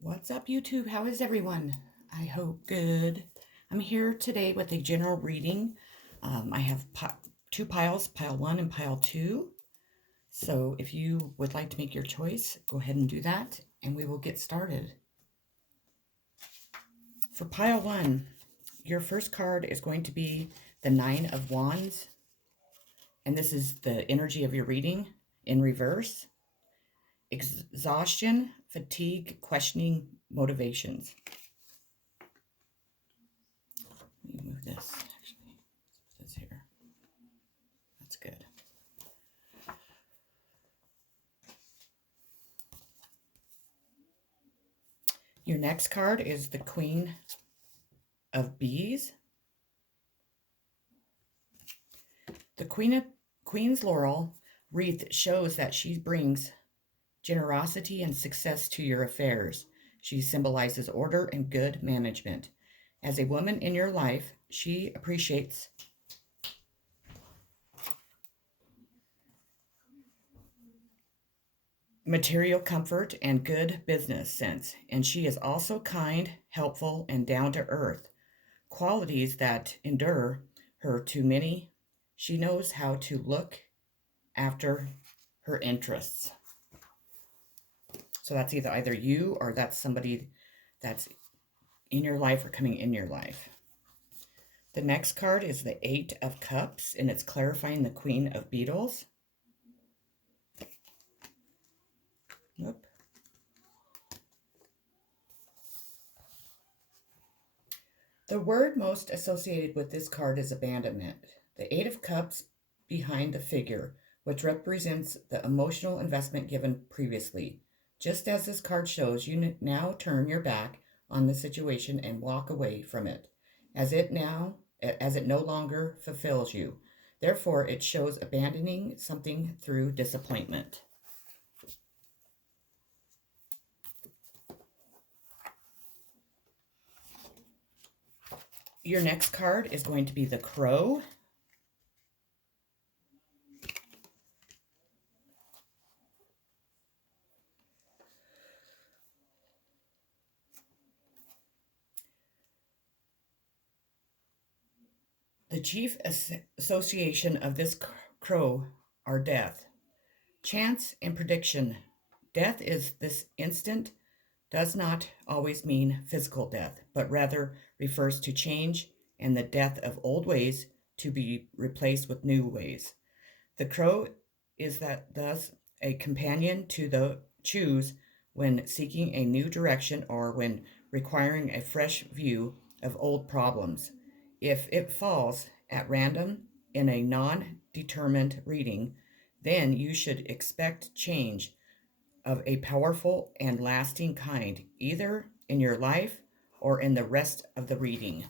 What's up, YouTube? How is everyone? I hope good. I'm here today with a general reading. I have two piles, pile one and pile two. So if you would like to make your choice, go ahead and do that, and we will get started. For pile one, your first card is going to be the Nine of Wands, and this is the energy of your reading in reverse. Exhaustion, fatigue, questioning, motivations. Let me move this, actually. Put this here. That's good. Your next card is the Queen of Bees. The Queen's Laurel wreath shows that she brings generosity and success to your affairs. She symbolizes order and good management. As a woman in your life, she appreciates material comfort and good business sense, and she is also kind, helpful, and down to earth, qualities that endure her to many. She knows how to look after her interests. So that's either you or that's somebody that's in your life or coming in your life. The next card is the Eight of Cups, and it's clarifying the Queen of Beetles. Whoop. The word most associated with this card is abandonment. The Eight of Cups behind the figure, which represents the emotional investment given previously. Just as this card shows, you now turn your back on the situation and walk away from it, as it no longer fulfills you. Therefore, it shows abandoning something through disappointment. Your next card is going to be the Crow. The chief association of this crow are death, chance, and prediction. Death is this instant, does not always mean physical death, but rather refers to change and the death of old ways to be replaced with new ways. The crow is thus a companion to the choose when seeking a new direction or when requiring a fresh view of old problems. If it falls at random in a non-determined reading, then you should expect change of a powerful and lasting kind, either in your life or in the rest of the reading.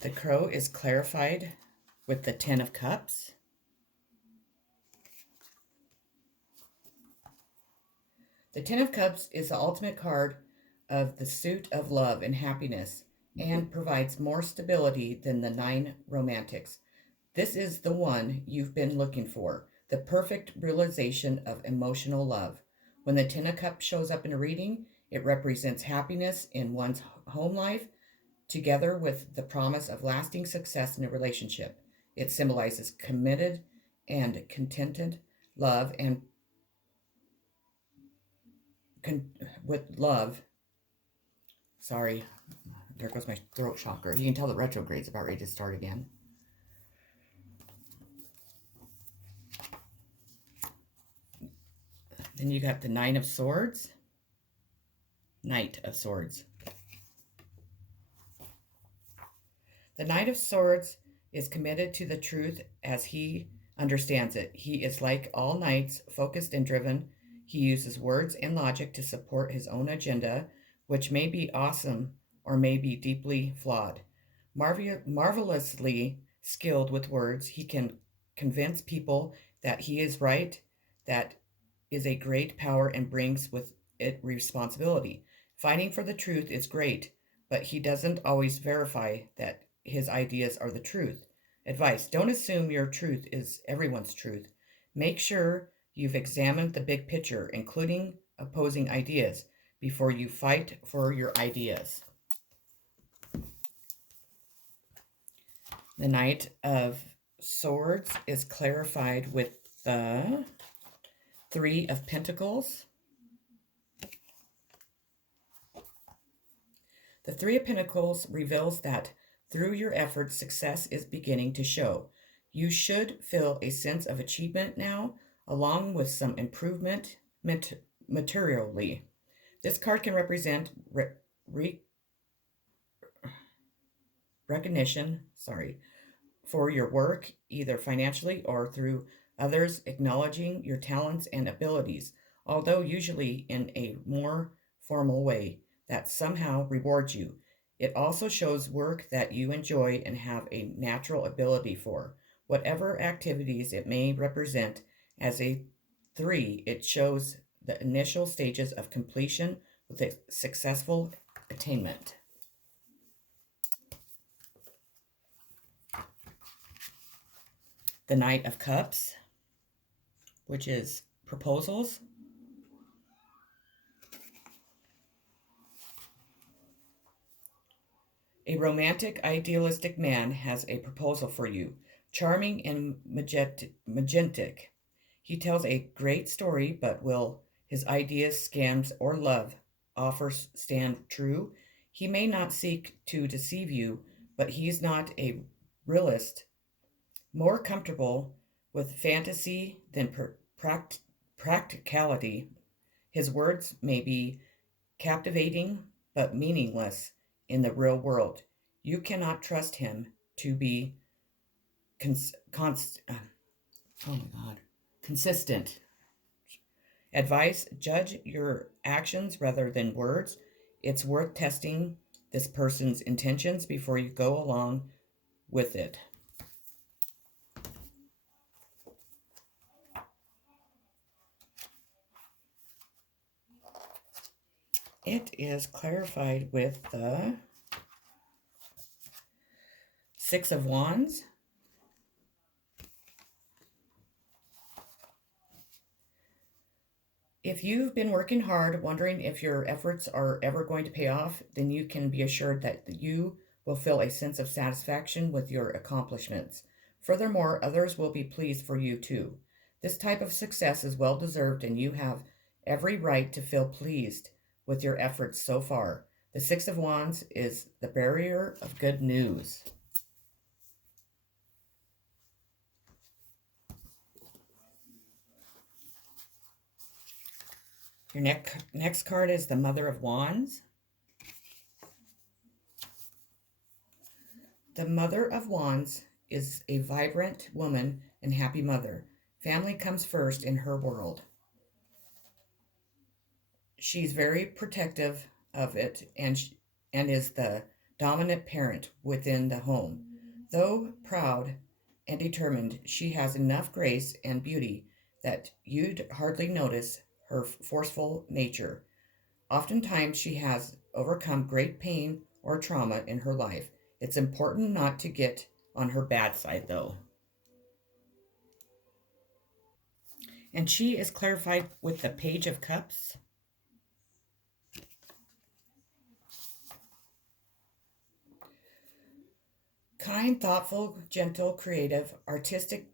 The crow is clarified with the Ten of Cups. The Ten of Cups is the ultimate card of the suit of love and happiness and provides more stability than the Nine Romantics. This is the one you've been looking for, the perfect realization of emotional love. When the Ten of Cups shows up in a reading, it represents happiness in one's home life, together with the promise of lasting success in a relationship. It symbolizes committed and contented love and with love. Sorry, there goes my throat chakra. You can tell the retrograde's about ready to start again. Then you got the Nine of Swords, Knight of Swords. The Knight of Swords is committed to the truth as he understands it. He is like all knights, focused and driven. He uses words and logic to support his own agenda, which may be awesome or may be deeply flawed. Marvelously skilled with words, he can convince people that he is right. That is a great power and brings with it responsibility. Fighting for the truth is great, but he doesn't always verify that his ideas are the truth. Advice: don't assume your truth is everyone's truth. Make sure you've examined the big picture, including opposing ideas, before you fight for your ideas. The Knight of Swords is clarified with the Three of Pentacles. The Three of Pentacles reveals that through your efforts, success is beginning to show. You should feel a sense of achievement now, along with some improvement materially. This card can represent recognition, for your work, either financially or through others acknowledging your talents and abilities, although usually in a more formal way that somehow rewards you. It also shows work that you enjoy and have a natural ability for. Whatever activities it may represent, as a 3, it shows the initial stages of completion with a successful attainment. The Knight of Cups, which is proposals. A romantic, idealistic man has a proposal for you, charming and majestic. He tells a great story, but will his ideas, scams, or love offers stand true? He may not seek to deceive you, but he's not a realist, more comfortable with fantasy than practicality. His words may be captivating, but meaningless in the real world. You cannot trust him to be consistent. Advice: judge your actions rather than words. It's worth testing this person's intentions before you go along with it. It is clarified with the Six of Wands. If you've been working hard, wondering if your efforts are ever going to pay off, then you can be assured that you will feel a sense of satisfaction with your accomplishments. Furthermore, others will be pleased for you too. This type of success is well deserved, and you have every right to feel pleased with your efforts so far. The Six of Wands is the bearer of good news. Your next card is the Mother of Wands. The Mother of Wands is a vibrant woman and happy mother. Family comes first in her world. She's very protective of it and is the dominant parent within the home. Though proud and determined, she has enough grace and beauty that you'd hardly notice her forceful nature. Oftentimes, she has overcome great pain or trauma in her life. It's important not to get on her bad side, though. And she is clarified with the Page of Cups. Kind, thoughtful, gentle, creative, artistic,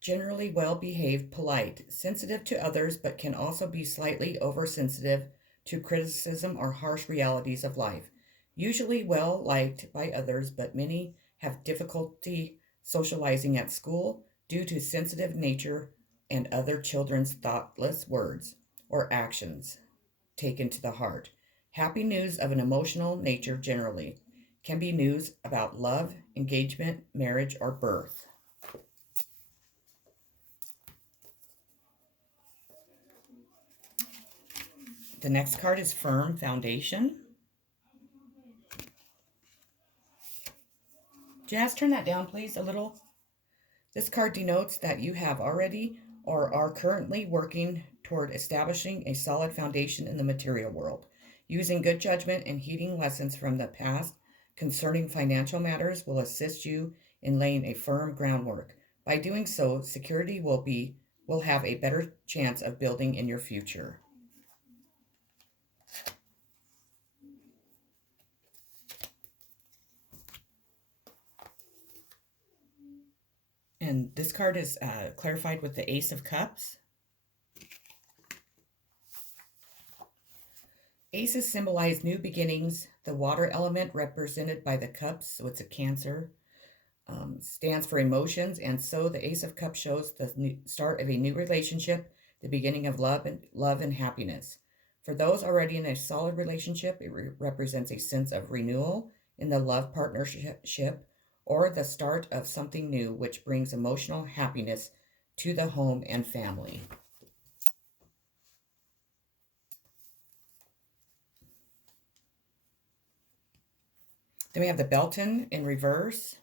generally well-behaved, polite, sensitive to others, but can also be slightly oversensitive to criticism or harsh realities of life. Usually well-liked by others, but many have difficulty socializing at school due to sensitive nature and other children's thoughtless words or actions taken to the heart. Happy news of an emotional nature generally can be news about love, engagement, marriage, or birth. The next card is Firm Foundation. Jazz, turn that down, please, a little. This card denotes that you have already or are currently working toward establishing a solid foundation in the material world. Using good judgment and heeding lessons from the past concerning financial matters will assist you in laying a firm groundwork. By doing so, security will have a better chance of building in your future. And this card is clarified with the Ace of Cups. Aces symbolize new beginnings. The water element, represented by the cups, so it's a Cancer, stands for emotions, and so the Ace of Cups shows the start of a new relationship, the beginning of love and happiness. For those already in a solid relationship, it represents a sense of renewal in the love partnership or the start of something new, which brings emotional happiness to the home and family. Then we have the Belton in reverse.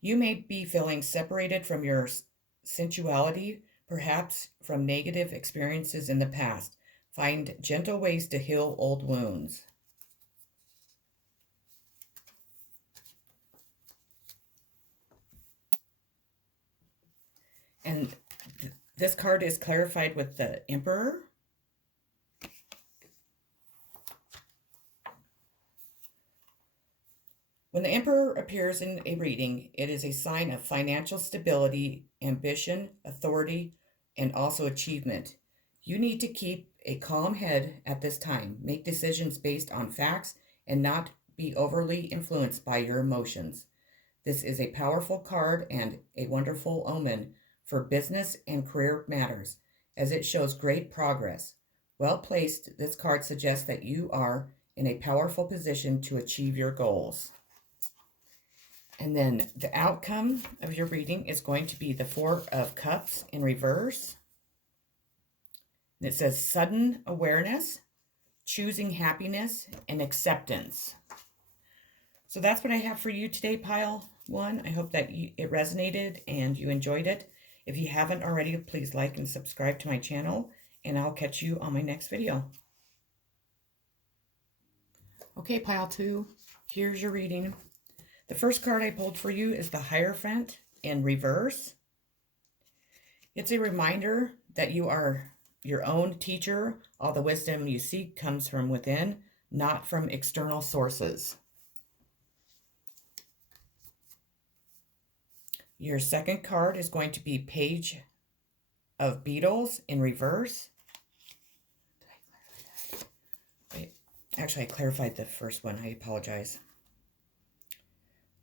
You may be feeling separated from your sensuality, perhaps from negative experiences in the past. Find gentle ways to heal old wounds. And this card is clarified with the Emperor. When the Emperor appears in a reading, it is a sign of financial stability, ambition, authority, and also achievement. You need to keep a calm head at this time. Make decisions based on facts and not be overly influenced by your emotions. This is a powerful card and a wonderful omen for business and career matters, as it shows great progress. Well placed, this card suggests that you are in a powerful position to achieve your goals. And then the outcome of your reading is going to be the Four of Cups in reverse. And it says sudden awareness, choosing happiness, and acceptance. So that's what I have for you today, Pile 1. I hope that it resonated and you enjoyed it. If you haven't already, please like and subscribe to my channel, and I'll catch you on my next video. Okay, Pile 2, here's your reading. The first card I pulled for you is the Hierophant in reverse. It's a reminder that you are your own teacher. All the wisdom you seek comes from within, not from external sources. Your second card is going to be Page of Beetles in reverse. Wait, actually, I clarified the first one. I apologize.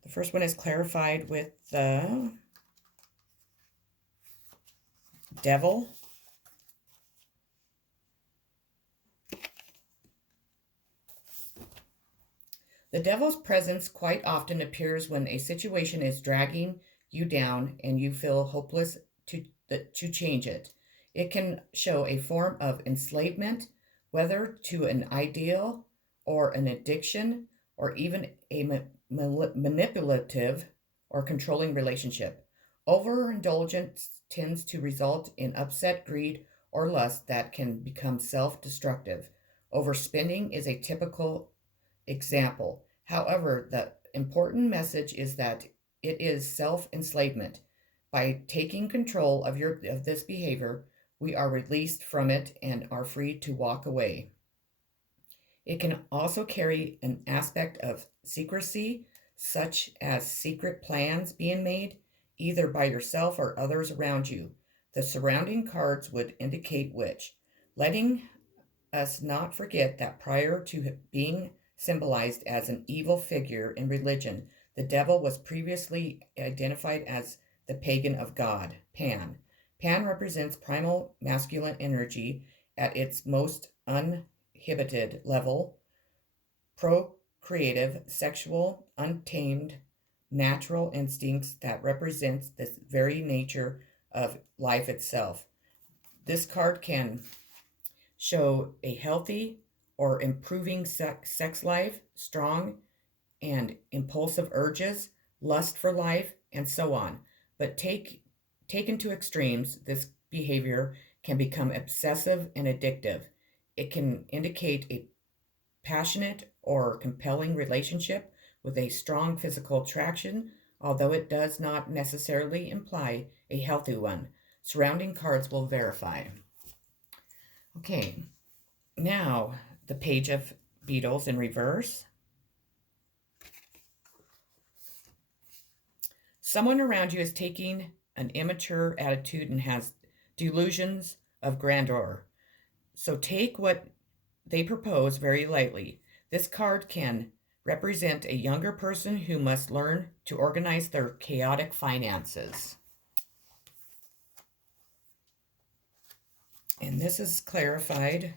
The first one is clarified with the Devil. The Devil's presence quite often appears when a situation is dragging you down and you feel hopeless to change it. It can show a form of enslavement, whether to an ideal or an addiction or even a manipulative or controlling relationship. Overindulgence tends to result in upset, greed, or lust that can become self-destructive. Overspending is a typical example. However, the important message is that it is self-enslavement. By taking control of this behavior, we are released from it and are free to walk away. It can also carry an aspect of secrecy, such as secret plans being made, either by yourself or others around you. The surrounding cards would indicate which, letting us not forget that prior to being symbolized as an evil figure in religion, the devil was previously identified as the pagan of God, Pan. Pan represents primal masculine energy at its most uninhibited level, procreative, sexual, untamed, natural instincts that represents the very nature of life itself. This card can show a healthy or improving sex life, strong and impulsive urges, lust for life, and so on. But taken to extremes, this behavior can become obsessive and addictive. It can indicate a passionate or compelling relationship with a strong physical attraction, although it does not necessarily imply a healthy one. Surrounding cards will verify. Okay, now the page of beetles in reverse. Someone around you is taking an immature attitude and has delusions of grandeur. So take what they propose very lightly. This card can represent a younger person who must learn to organize their chaotic finances. And this is clarified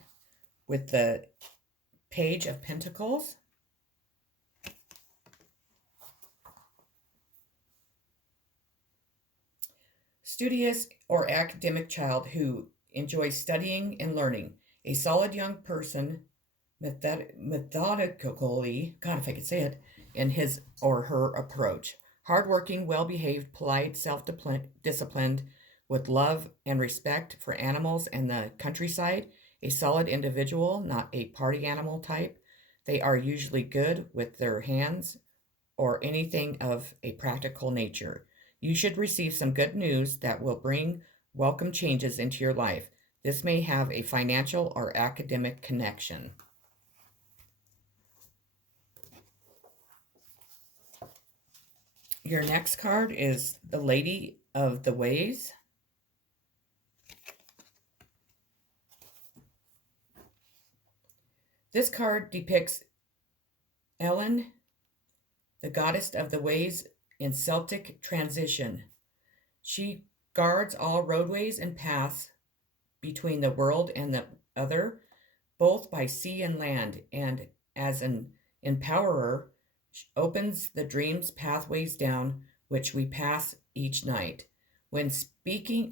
with the Page of Pentacles. Studious or academic child who enjoys studying and learning. A solid young person, methodically, God, if I could say it, in his or her approach. Hardworking, well-behaved, polite, self-disciplined, with love and respect for animals and the countryside. A solid individual, not a party animal type. They are usually good with their hands or anything of a practical nature. You should receive some good news that will bring welcome changes into your life. This may have a financial or academic connection. Your next card is the Lady of the Ways. This card depicts Ellen, the goddess of the ways in Celtic transition. She guards all roadways and paths between the world and the other, both by sea and land, and as an empowerer, opens the dreams pathways down which we pass each night. When seeking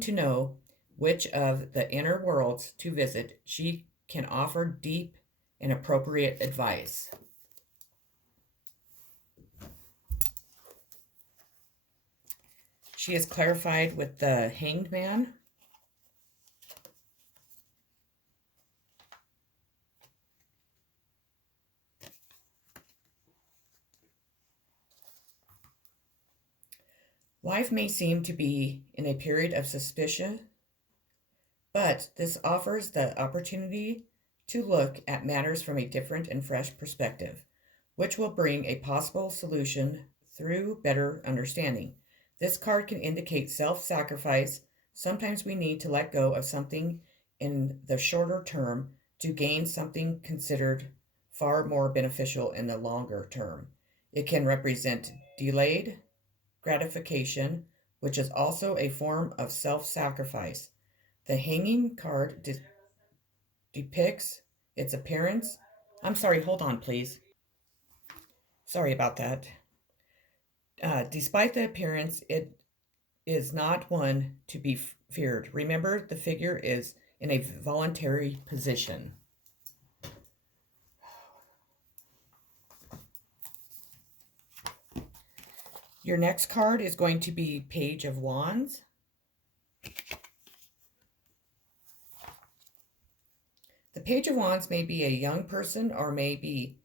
to know which of the inner worlds to visit, she can offer deep and appropriate advice. She is clarified with the Hanged Man. Life may seem to be in a period of suspicion, but this offers the opportunity to look at matters from a different and fresh perspective, which will bring a possible solution through better understanding. This card can indicate self-sacrifice. Sometimes we need to let go of something in the shorter term to gain something considered far more beneficial in the longer term. It can represent delayed gratification, which is also a form of self-sacrifice. The Hanging card depicts its appearance. I'm sorry, hold on, please. Sorry about that. Despite the appearance, it is not one to be feared. Remember, the figure is in a voluntary position. Your next card is going to be Page of Wands. The Page of Wands may be a young person or may be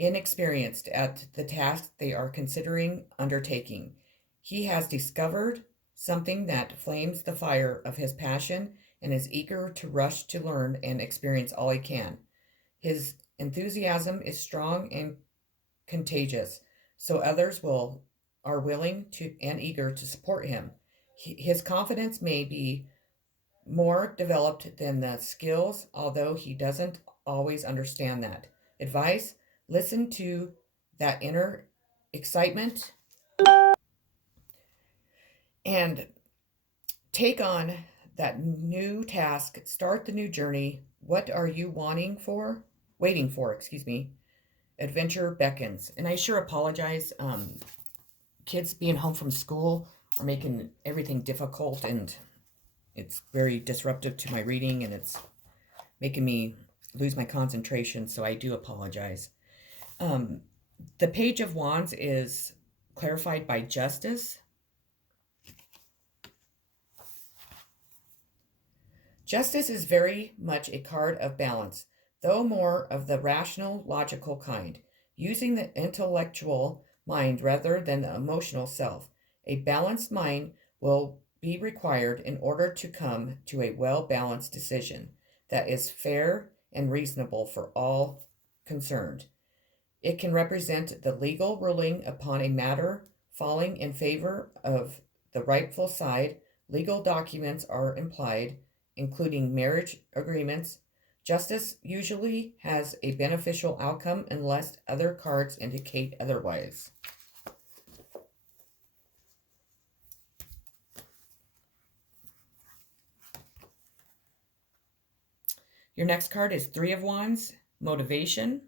inexperienced at the task they are considering undertaking. He has discovered something that flames the fire of his passion and is eager to rush to learn and experience all he can. His enthusiasm is strong and contagious, so others are willing to and eager to support him. His confidence may be more developed than the skills, although he doesn't always understand that. Advice: listen to that inner excitement and take on that new task. Start the new journey. What are you waiting for, Adventure beckons. And I sure apologize. Kids being home from school are making everything difficult, and it's very disruptive to my reading, and it's making me lose my concentration, so I do apologize. The Page of Wands is clarified by Justice. Justice is very much a card of balance. though more of the rational, logical kind, using the intellectual mind rather than the emotional self. A balanced mind will be required in order to come to a well balanced decision that is fair and reasonable for all concerned. It can represent the legal ruling upon a matter falling in favor of the rightful side. Legal documents are implied, including marriage agreements. Justice usually has a beneficial outcome unless other cards indicate otherwise. Your next card is Three of Wands, motivation.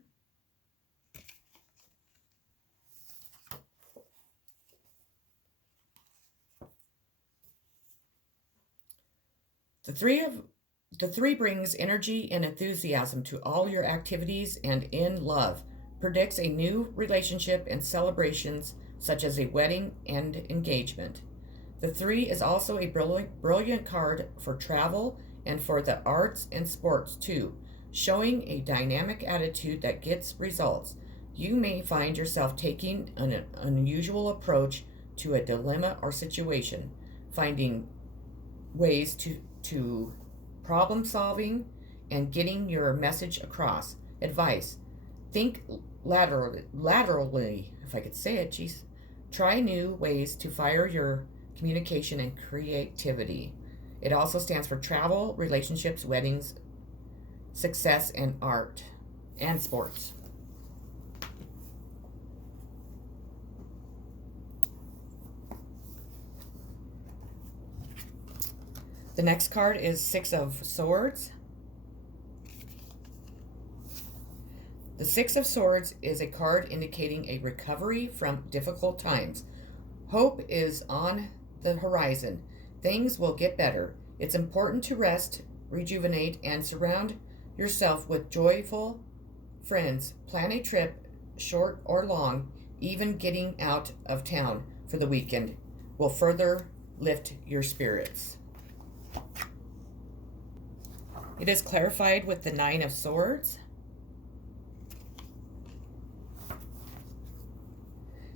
The three brings energy and enthusiasm to all your activities and in love, predicts a new relationship and celebrations such as a wedding and engagement. The three is also a brilliant card for travel and for the arts and sports too, showing a dynamic attitude that gets results. You may find yourself taking an unusual approach to a dilemma or situation, finding ways to problem solving and getting your message across. Advice: think laterally, if I could say it, geez. Try new ways to fire your communication and creativity. It also stands for travel, relationships, weddings, success, and art and sports. The next card is Six of Swords. The Six of Swords is a card indicating a recovery from difficult times. Hope is on the horizon. Things will get better. It's important to rest, rejuvenate, and surround yourself with joyful friends. Plan a trip, short or long. Even getting out of town for the weekend will further lift your spirits. It is clarified with the Nine of Swords.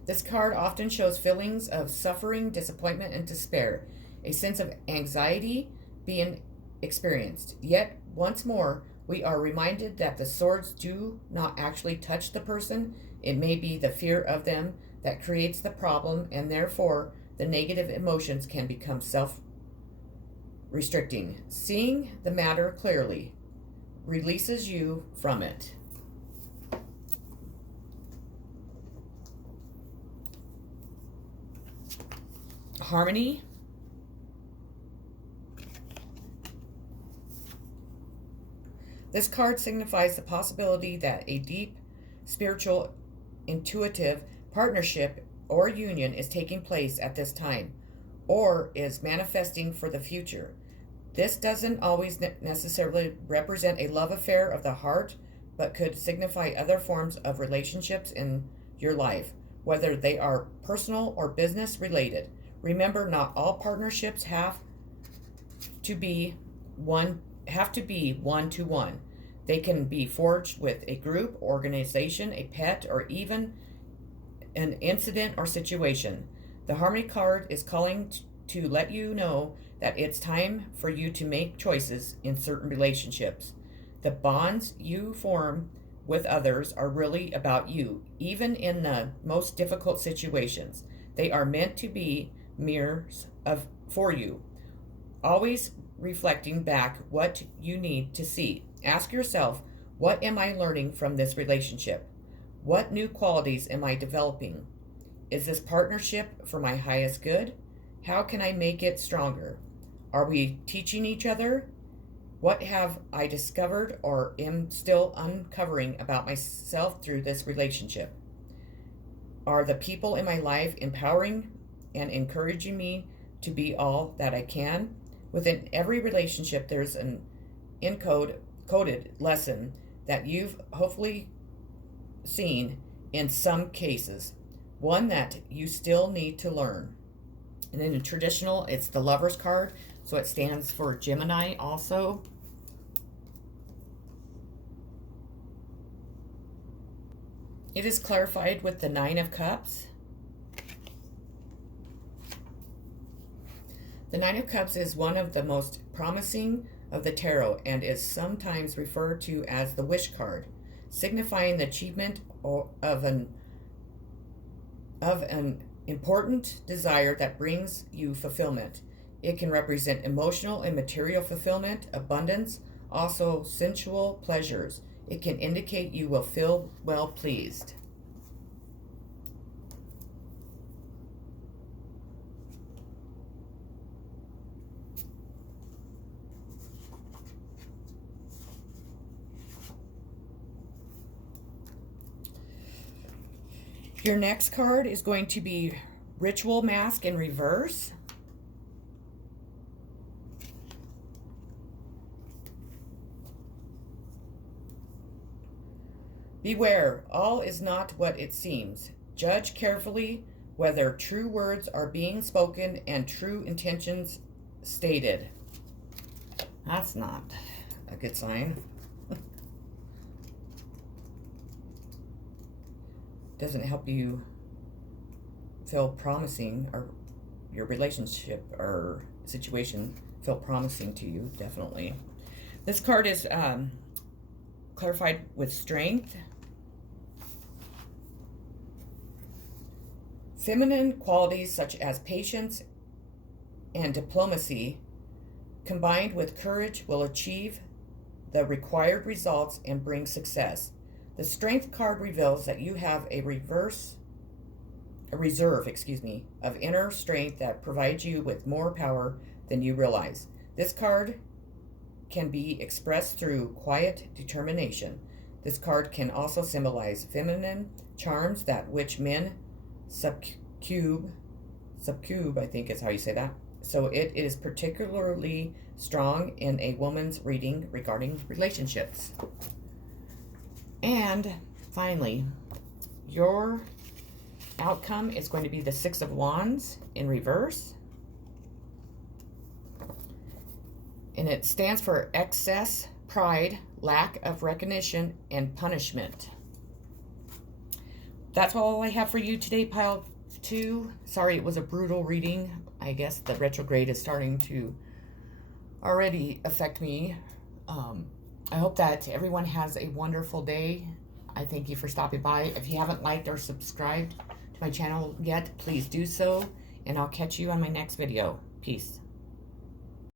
This card often shows feelings of suffering, disappointment, and despair, a sense of anxiety being experienced. Yet, once more, we are reminded that the swords do not actually touch the person. It may be the fear of them that creates the problem, and therefore the negative emotions can become self-restricting. Seeing the matter clearly releases you from it. Harmony. This card signifies the possibility that a deep, spiritual, intuitive partnership or union is taking place at this time, or is manifesting for the future. This doesn't always necessarily represent a love affair of the heart, but could signify other forms of relationships in your life, whether they are personal or business related. Remember, not all partnerships have to be one-to-one. They can be forged with a group, organization, a pet, or even an incident or situation. The Harmony card is calling to let you know that it's time for you to make choices in certain relationships. The bonds you form with others are really about you, even in the most difficult situations. They are meant to be mirrors for you, always reflecting back what you need to see. Ask yourself, what am I learning from this relationship? What new qualities am I developing? Is this partnership for my highest good? How can I make it stronger? Are we teaching each other? What have I discovered or am still uncovering about myself through this relationship? Are the people in my life empowering and encouraging me to be all that I can? Within every relationship, there's an coded lesson that you've hopefully seen in some cases, one that you still need to learn. And in the traditional, it's the Lover's card, so it stands for Gemini also. It is clarified with the Nine of Cups. The Nine of Cups is one of the most promising of the tarot and is sometimes referred to as the wish card, signifying the achievement of an important desire that brings you fulfillment. It can represent emotional and material fulfillment, abundance, also sensual pleasures. It can indicate you will feel well pleased. Your next card is going to be Ritual Mask in reverse. Beware, all is not what it seems. Judge carefully whether true words are being spoken and true intentions stated. That's not a good sign. Doesn't help you feel promising, or your relationship or situation feel promising to you, definitely. This card is clarified with Strength. Feminine qualities such as patience and diplomacy combined with courage will achieve the required results and bring success. The Strength card reveals that you have a reserve, of inner strength that provides you with more power than you realize. This card can be expressed through quiet determination. This card can also symbolize feminine charms that which men subcube, I think is how you say that. So it is particularly strong in a woman's reading regarding relationships. And finally, your outcome is going to be the Six of Wands in reverse. And it stands for excess, pride, lack of recognition, and punishment. That's all I have for you today, pile 2. Sorry it was a brutal reading. I guess the retrograde is starting to already affect me. I hope that everyone has a wonderful day. I thank you for stopping by. If you haven't liked or subscribed to my channel yet, please do so. And I'll catch you on my next video. Peace.